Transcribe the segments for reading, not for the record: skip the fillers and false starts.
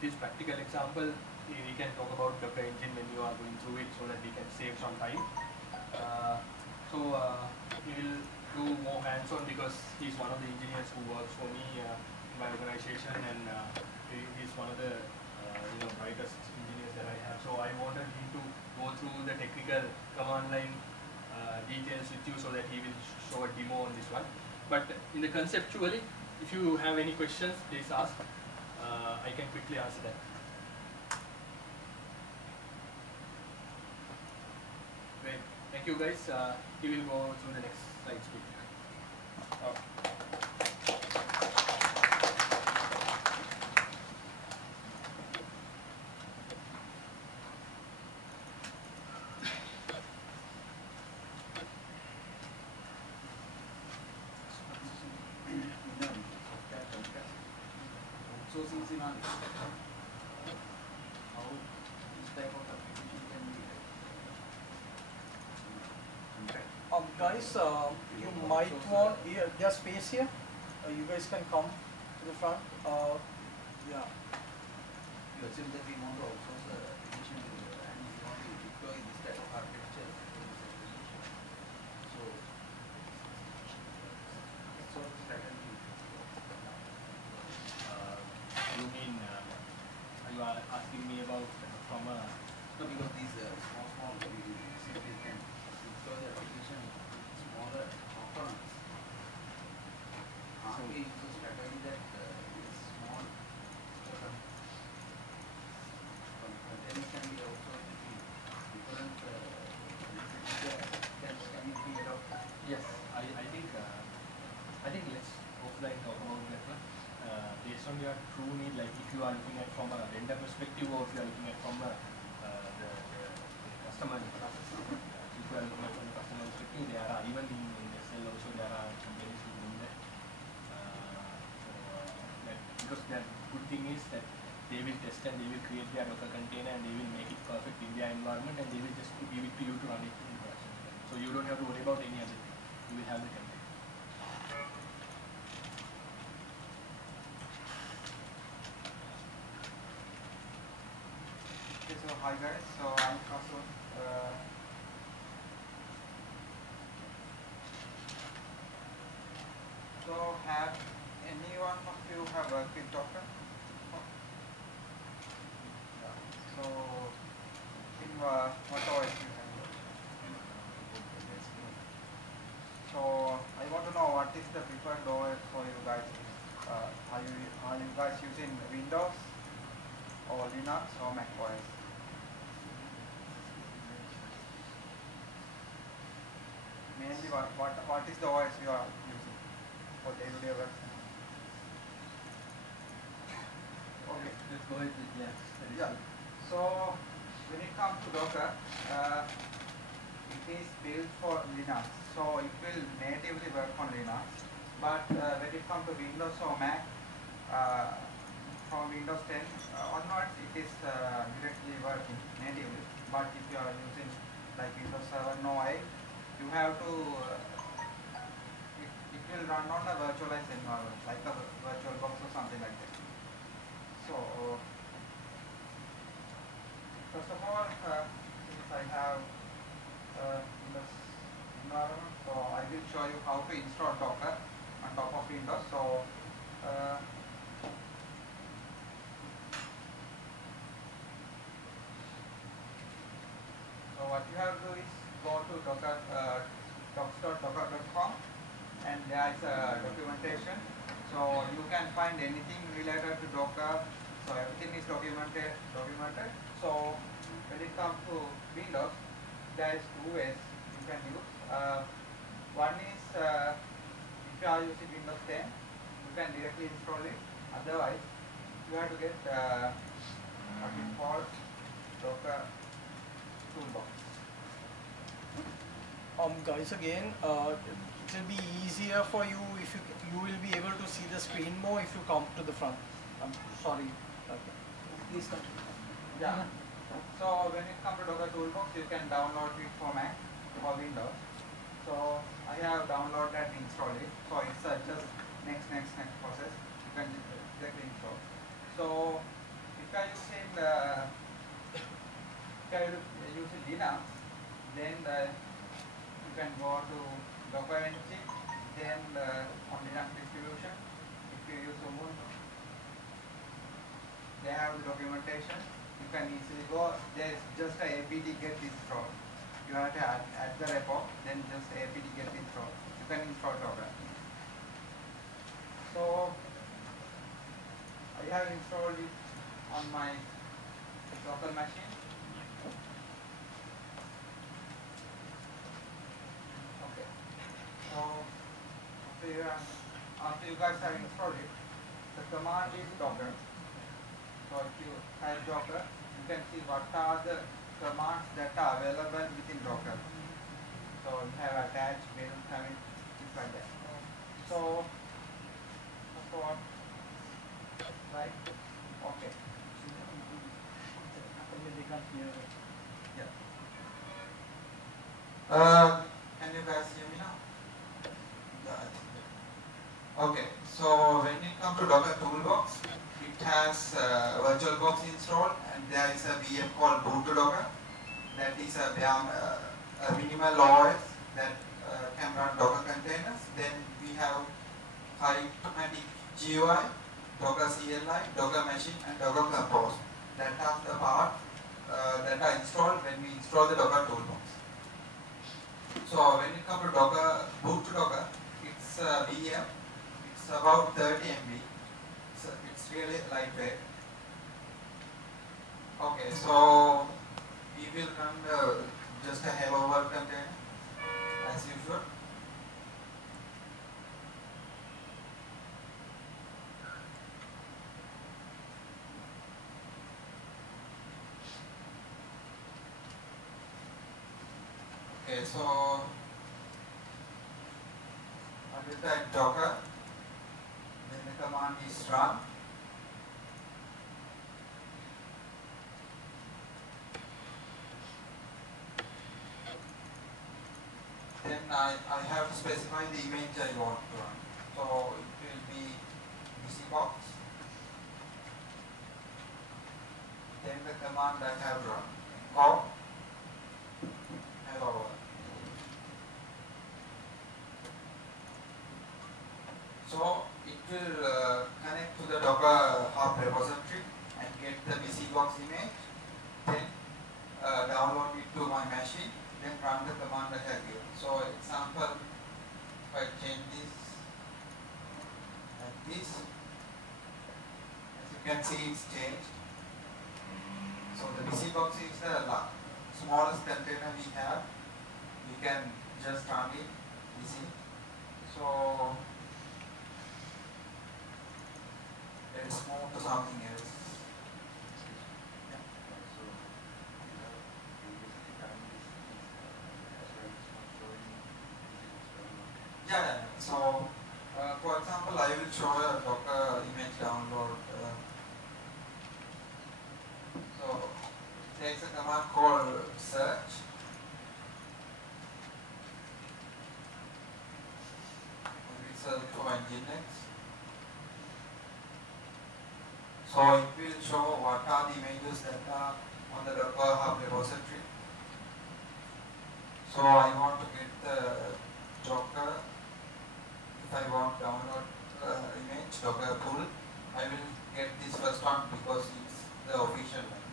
with this practical example, we can talk about Docker engine when you are going through it, so that we can save some time. He will do more hands-on because he's one of the engineers who works for me in my organization, and he's one of the brightest engineers that I have. So I wanted him to go through the technical command line details with you, so that he will show a demo on this one. But in the conceptually, if you have any questions, please ask. I can quickly answer that. Great. Thank you, guys. He will go through the next slides quickly. Guys, you might want, there's space here. You guys can come to the front. Yeah. You assume that we want to outsource the application and we want to deploy this type of architecture in this application. So, sort of strategy. You mean, are you asking me about from a... No, because these small, we simply can deploy the application smaller components. So we use a strategy that is small containers can be also different can it be adopted? Yes, I think let's offline talk about that one. Based on your true need, like if you are looking at from a vendor perspective, or if you are looking at from a the customer, if you are looking at from the customer perspective, there are even in SL also there are companies who do that. Because the good thing is that they will test and they will create their Docker container and they will make it perfect in their environment, and they will just give it to you to run it in production. So you don't have to worry about any other thing. You will have the container. Okay, so hi guys, so I'm Pearson. So have any one of you have worked with Docker? Yeah. So in what OS you have worked? So I want to know what is the preferred OS for you guys. Are you guys using Windows or Linux or Mac OS? Mainly what is the OS you are using for day-to-day work? Okay, Let's go ahead with yeah. So when it comes to Docker, it is built for Linux, so it will natively work on Linux. But when it comes to Windows or Mac, from Windows 10 onwards, it is directly working natively. But if you are using like Windows 7 or 8, you have to, it will run on a virtualized environment, like a virtual box or something like that. So, first of all, since I have Windows environment, so I will show you how to install Docker on top of Windows. So, what you have to do is go to docs.docker.com, and there is a documentation. So you can find anything related to Docker. So everything is documented. So when it comes to Windows, there is two ways you can use. One is if you are using Windows 10, you can directly install it. Otherwise, you have to get what is called Docker toolbox. Guys, again, it will be easier for you if you will be able to see the screen more if you come to the front. I'm sorry. Okay. Please come. Yeah. So when it comes to Docker toolbox, you can download it for Mac or Windows. So I have downloaded and installed it. So it's just next process. You can directly install. So if you Linux, then you can go to Docker engine, then on Linux distribution, if you use Ubuntu, they have the documentation. You can easily go. There is just a apt get installed. You have to add the repo, then just apt get installed. You can install Docker. So I have installed it on my local machine. Okay. So after you guys have installed it, the command is Docker. So if you type Docker, you can see what are the commands that are available within Docker. So you have attach, build, commit, things like that. So that's what, right? Okay. They can't hear it. Yeah. Can you guys hear me now? Okay. So when it comes to Docker Toolbox, it has VirtualBox installed, and there is a VM called boot to Docker. That is a minimal OS that can run Docker containers. Then we have automatic GUI, Docker CLI, Docker machine, and Docker Compose. That are the part that are installed when we install the Docker Toolbox. So when it comes to Docker, boot to Docker, it's a VM. It's about 30 MB. It's really lightweight. Okay, so we will run just a hello world container as usual. Okay, so I will type Docker, then the command is run. Then I have to specify the image I want to run. So it will be VCBox. Then the command I have run. Echo hello world. So it will connect to the Docker Hub repository and get the VCBox image. Then download it to my machine. Then run the command I have given. So example, if I change this like this, as you can see it's changed. So the VCBox is the smallest container we have. We can just run it easy. So let's move to something else. Yeah. So, for example, I will show a Docker image download. So, it takes a command called search. We search for Nginx. So, it will show what are the images that are on the Docker Hub repository. So, I want to get the Docker. If I want to download image, Docker pull, I will get this first one because it's the official one.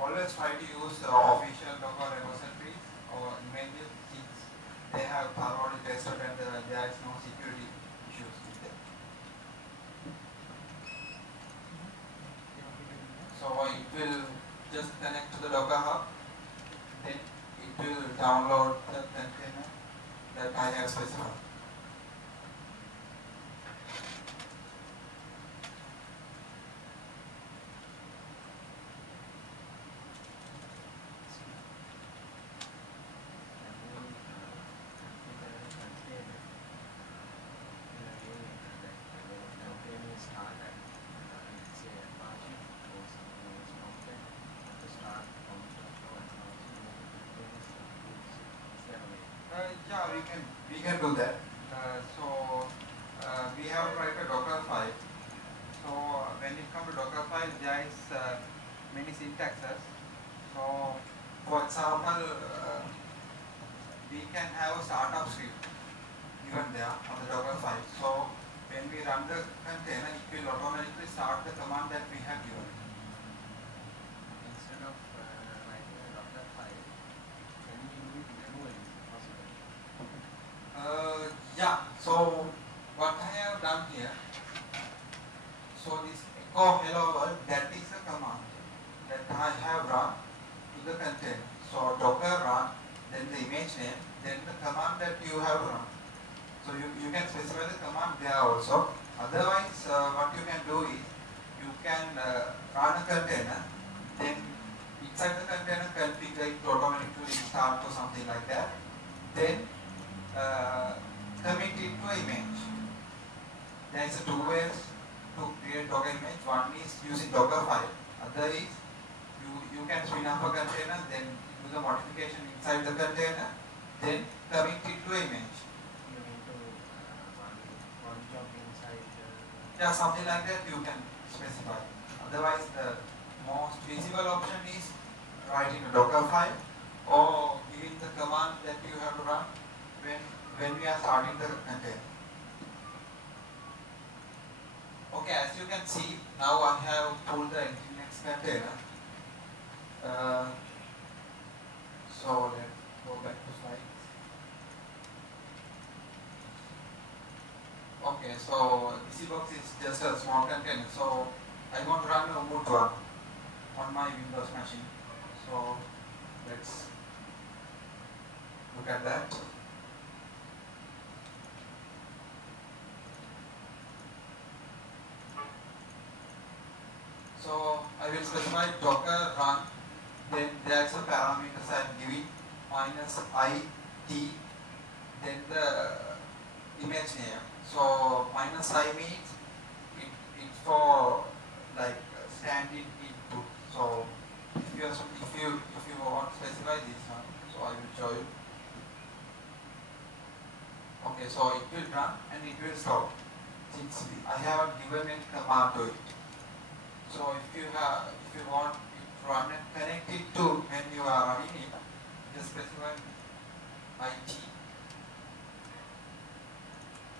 Always try to use the official Docker repositories or images since they have thoroughly tested and there is no security issues with them. So it will just connect to the Docker Hub, then it will download the container that I have specified. Yeah, we can do that. We have to write a Docker file. So when it comes to Docker file, there is many syntaxes. So For example, we can have a startup script given there on the Docker file. So when we run the container, it will automatically start the command that we have given. Instead of writing a Docker file, can we do it manually? Is it possible? Yeah, so what I have done here, so this echo hello world, that is a command that I have run to the container. So Docker run, then the image name, then the command that you have run. So you can specify the command there also. Otherwise, what you can do is, you can run a container, then inside the container configure it automatically start or something like that. Then commit it to image. There is two ways to create Docker image. One is using Docker file. Other is you can spin up a container, then do the modification inside the container, then commit it to image. You need to one job inside. Yeah, something like that you can specify. Otherwise, the most feasible option is writing a Docker file or giving the command that you have to run when we are starting the container. Okay, as you can see, now I have pulled the Nginx container. So let's go back to slides. Okay, so this box is just a small container. So I want to run Ubuntu on my Windows machine. So let's look at that. So I will specify Docker run. Then there is a parameters I am giving -it, then the image name. So -I means it's for like standing input. So if you want to specify this one, so I will show you. Okay, so it will run and it will stop since I haven't given any command to it. So if you want it to run and connect it to when you are running it, just specify IT.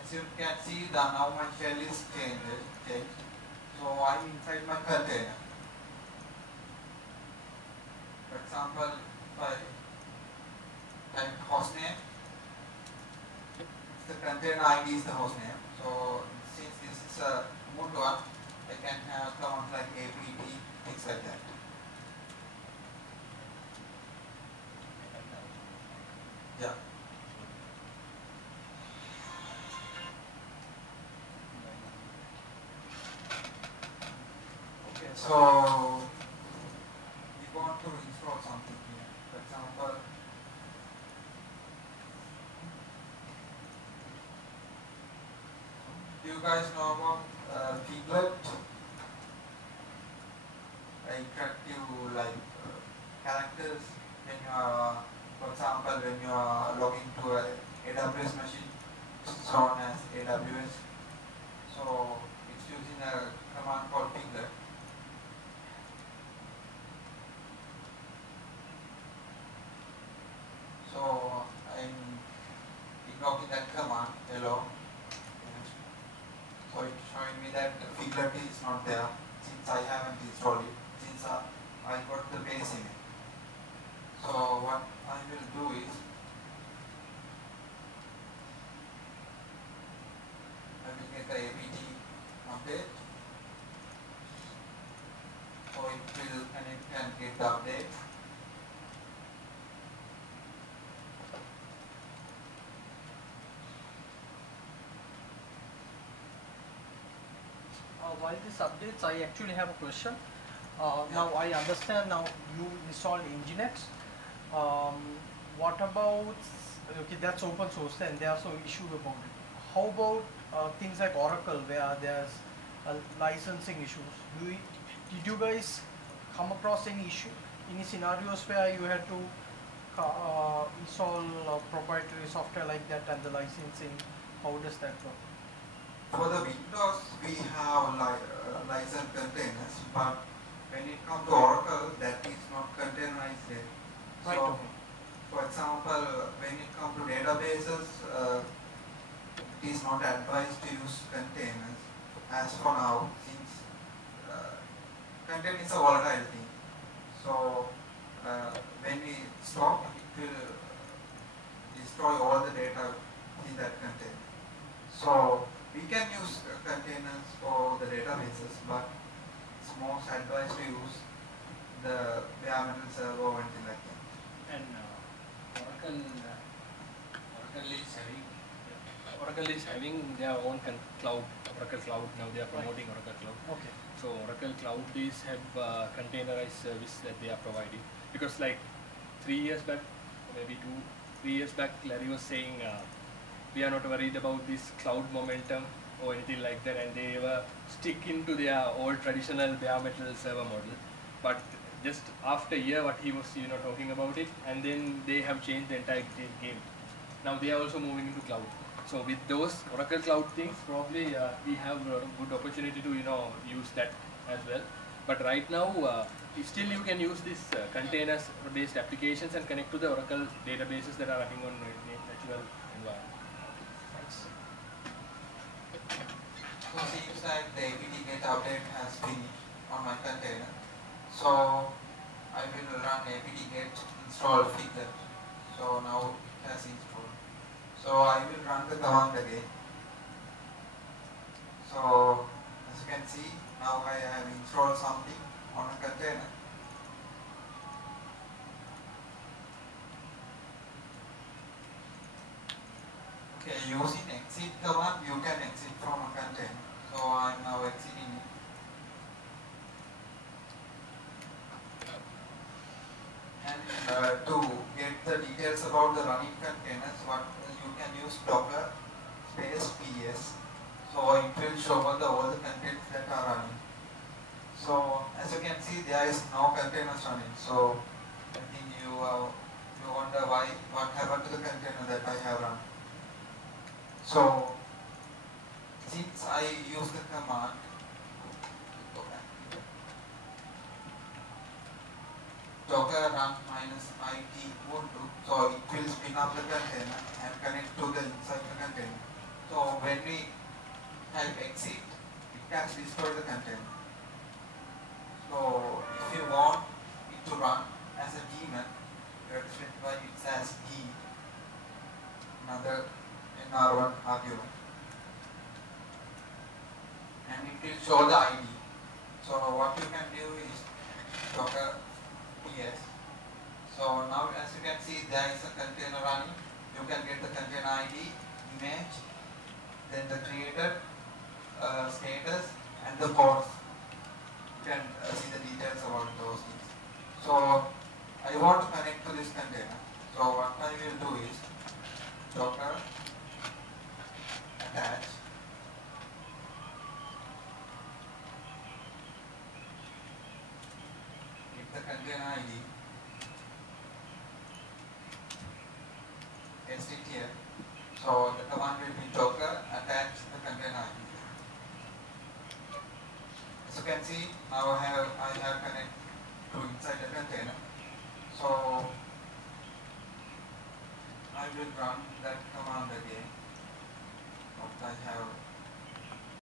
As you can see, now my shell is changed. So I'm inside my container. For example, if I type hostname, the container ID is the hostname. So since this is a Ubuntu one, I can have commands like apt, things like that. Yeah. Okay, so we want to install something here. For example, do you guys know about Piglet? Interactive characters when you are, for example, when you are logging to a AWS machine, it's known as AWS. So it's using a command called Piglet. So I'm invoking that command, hello. So it's showing me that the Piglet is not there since I haven't installed it, since I got the base image. So what I will do is, I will get the apt update. So it will connect and get the update. While this updates, I actually have a question. Now I understand now you installed Nginx. What about, okay, that's open source and there's no issue about it. How about things like Oracle where there's licensing issues? Did you guys come across any issue, any scenarios where you had to install proprietary software like that and the licensing? How does that work? For the Windows, we have licensed containers, but when it comes to Oracle, that is not containerized yet. Right. So, Okay. for example, when it comes to databases, it is not advised to use containers as for now, since container is a volatile thing. So, when we stop, it will destroy all the data in that container. So, we can use containers for the databases, but it's most advised to use the bare metal server or anything like that. And Oracle is having their own cloud, Oracle Cloud. Now they are promoting Oracle Cloud. Okay. So Oracle Cloud is have containerized service that they are providing, because like 3 years back, or maybe 3 years back, Larry was saying we are not worried about this cloud momentum or anything like that, and they were sticking to their old traditional bare metal server model. But just after a year, what he was talking about it, and then they have changed the entire game. Now they are also moving into cloud. So with those Oracle Cloud things, probably we have a good opportunity to use that as well. But right now, still you can use these containers-based applications and connect to the Oracle databases that are running on natural environment. Thanks. So seems like the apt get update has finished on my container. So I will run apt get install figure. So now it has installed. So I will run the command again. So as you can see, now I have installed something on a container. Okay, using exit command, you can exit from a container. So I am now exiting it. And to get the details about the running containers, what you can use Docker space ps. So it will show all the containers that are running. So as you can see, there is no containers running. So I think you wonder what happened to the container that I have run. So since I use the command docker run -it ubuntu, so it will spin up the container and connect to the inside the container. So when we type exit, it has destroyed the container. So if you want it to run as a daemon, you have to specify it as d, another nr1 argument, and it will show the id. So what you can do is docker ps. So now as you can see, there is a container running. You can get the container id, image, then the creator, status, and the ports. You can see the details about those things. So I want to connect to this container. So what I will do is docker attach with the container id str. So the command will be docker attach the container id. As you can see, now I have connected to inside the container. So I will run that command again. What I have